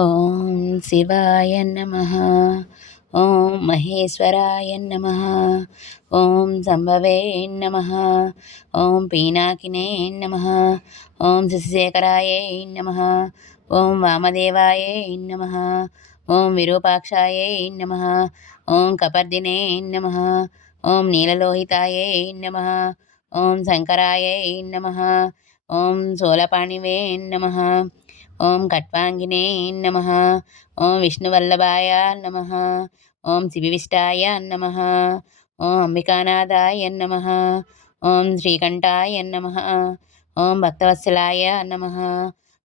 ఓం శివాయ నమః. ఓం మహేశ్వరాయ నమః. ఓం సంభవే నమః. ఓం పీనాకినే నమః. ఓం శశిశేఖరాయ నమః. ఓం వామదేవాయ నమః. ఓం విరూపాక్షాయ నమః. ఓం కపర్దినే నమః. ఓం నీలలోహితాయ నమః. ఓం శంకరాయ నమః. ఓం శూలపాణివే నమః. ఓం ఖట్వాంగినే నమః. ఓం విష్ణువల్లభాయ నమః. ఓం శివివిష్టాయ నమః. ఓం అంబికానాథాయ నమః. ఓం శ్రీకంఠాయ నమః. ఓం భక్తవత్సలాయ నమః.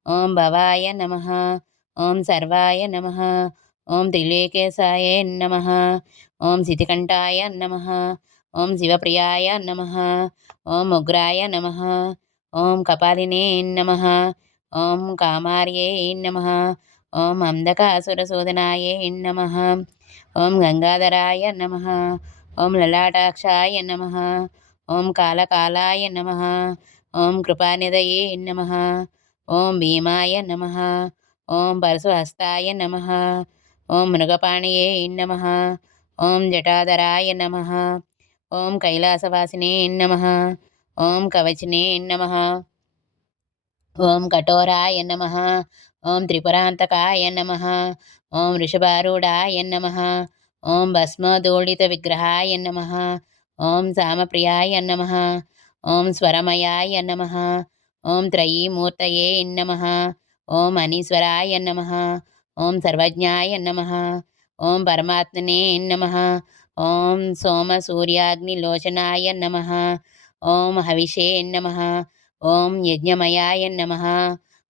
ఓం భవాయ నమః. ఓం సర్వాయ నమః. ఓం త్రిలోకేశాయ నమః. ఓం శితికంఠాయ నమః. ఓం శివప్రియాయ నమః. ఓం ఉగ్రాయ నమః. ఓం కపాలినే నమః. ఓం కామార్యే నమః. ఓం అంధకాసురశోధనాయ నమః. ఓం గంగాధరాయ నమః. ఓం లలాటాక్షాయ నమః. ఓం కాళకాలాయ నమః. ఓం కృపానిధయే నమః. ఓం భీమాయ నమః. ఓం పరశుహస్తాయ నమః. ఓం మృగపాణియే నమః. ఓం జటాధరాయ నమః. ఓం కైలాసవాసినే నమః. ఓం కవచినే నమః. ఓం కఠోరాయ నమః. ఓం త్రిపురాంతకాయ నమః. ఓం వృషభారూఢాయ నమః. ఓం భస్మదోళిత విగ్రహాయ నమః. ఓం సామప్రియాయ నమః. ఓం స్వరమయాయ నమః. ఓం త్రయీమూర్తయే నమః. ఓం అనీశ్వరాయ నమః. ఓం సర్వజ్ఞాయ నమః. ఓం పరమాత్మనే నమః. ఓం సోమసూర్యాగ్నిలోచనాయ నమః. ఓం హవిషే నమః. ఓం యజ్ఞమయాయ నమః.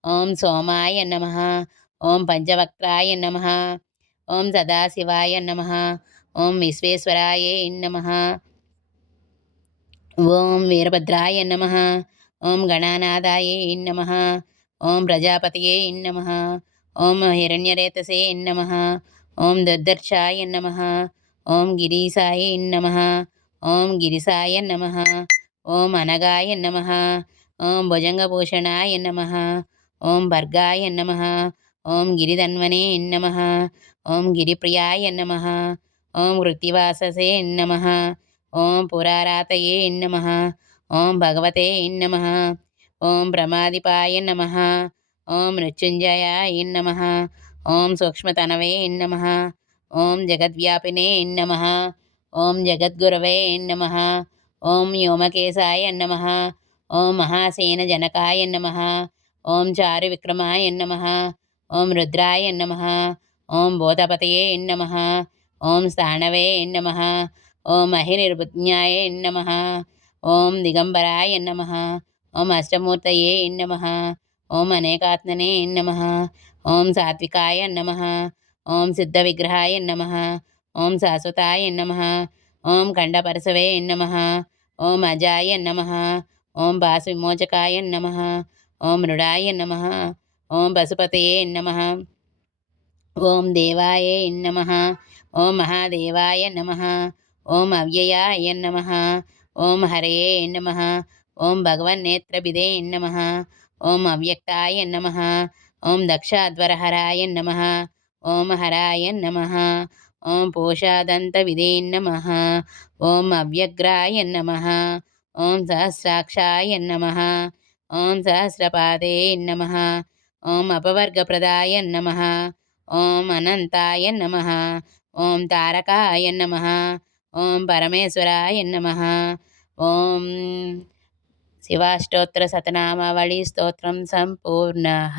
ఓం సోమాయ నమః. ఓం పంచవక్త్రాయ నమః. ఓం సదాశివాయ నమః. ఓం విశ్వేశ్వరాయ నమః. ఓం వీరభద్రాయ నమః. ఓం గణానాథాయ నమః. ఓం ప్రజాపతయే నమః. ఓం హిరణ్యరేతసే నమః. ఓం దుర్దర్శాయ నమః. ఓం గిరీశాయ నమః. ఓం గిరిసాయ నమః. ఓం అనగాయ నమః. ఓం భుజంగభూషణాయ నమః. ఓం భర్గాయ నమః. ఓం గిరిధన్వనే నమః. ఓం గిరిప్రియాయ నమః. ఓం వృత్తివాససే నమః. ఓం పురారాతయే నమః. ఓం భగవతే నమః. ఓం ప్రమాదిపాయ నమః. ఓం మృత్యుంజయాయ నమః. ఓం సూక్ష్మతనవే నమః. ఓం జగద్వ్యాపినే నమః. ఓం జగద్గురవే నమః. ఓం వ్యోమకేశాయ నమః. ఓం మహాసేనజనకాయ నమః. ఓం చారు విక్రమాయ నమః. ఓం రుద్రాయ నమః. ఓం భూతపతయే నమః. ఓం స్థాణవే నమః. ఓం అహిర్బుజ్ఞాయ నమః. ఓం దిగంబరాయ నమః. ఓం అష్టమూర్తయే నమః. ఓం అనేకాత్మనే నమః. ఓం సాత్వికాయ నమః. ఓం సిద్ధవిగ్రహాయ నమః. ఓం శాశ్వతాయ నమః. ఓం ఖండపరశవే నమః. ఓం అజాయ నమః. ఓం పాశవిమోచకాయ నమః. ఓం మృడాయ నమః. ఓం పశుపతయే నమః. ఓం దేవాయ నమః. ఓం మహాదేవాయ నమః. ఓం అవ్యయాయ నమః. ఓం హరయే నమః. ఓం భగవన్నేత్రభిదే నమః. ఓం అవ్యక్తాయ నమః. ఓం దక్షాధ్వరహరాయ నమః. ఓం హరాయ నమః. ఓం పూషాదంతవిదే నమః. ఓం అవ్యగ్రాయ నమః. ఓం సహస్రాక్షాయ నమః. ఓం సహస్రపాదే నమః. ఓం అపవర్గప్రదాయ నమః. ఓం అనంతాయ నమః. ఓం తారకాయ నమః. ఓం పరమేశ్వరాయ నమః. ఓం శివాష్టోత్తర శతనామావళి స్తోత్రం సంపూర్ణః.